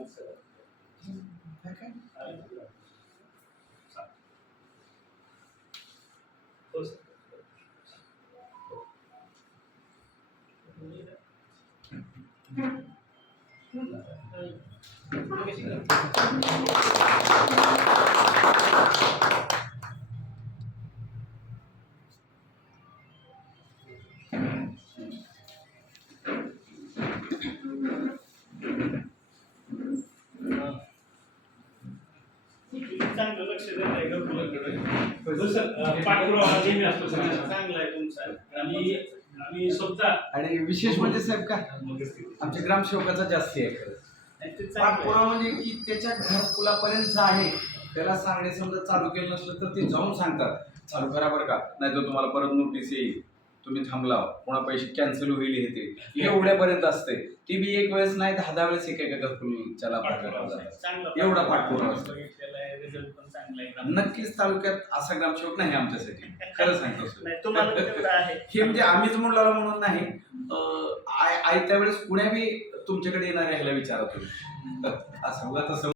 काय काय हो सर चांगलं लक्ष देत आहे का मुलांकडे? सर अं, पाठपुरावा नेहमी असतो सर चांगला आहे तुमचा. आणि आम्ही स्वतः आणि विशेष म्हणजे साहेब काय आमच्या ग्रामसेवकाचा जास्ती आहे खरं. आहे. पाठपुरावा म्हणजे की त्याच्या घरकुलापर्यंत जाणे त्याला सांगणे समजा चालू केलं नसलं तर ते जाऊन सांगतात. चालू करा बरं का. नाही तर तुम्हाला परत नोटीस येईल. तुम्ही थांबला पुन्हा पैसे कॅन्सल होईल हे ते. एवढ्यापर्यंत असते ती बी एक वेळेस नाही दहा दहा वेळेस एक एका एवढा पाठपुरावा असतो. नक्कीच तालुक्यात असा ग्रामसेवक नाही आमच्यासाठी. खरं सांगतो हे म्हणजे आम्हीच म्हणलो म्हणून नाही. आयत्या वेळेस कुण्या बी तुमच्याकडे येणाऱ्या ह्याला विचारा तुम्ही. असं तसं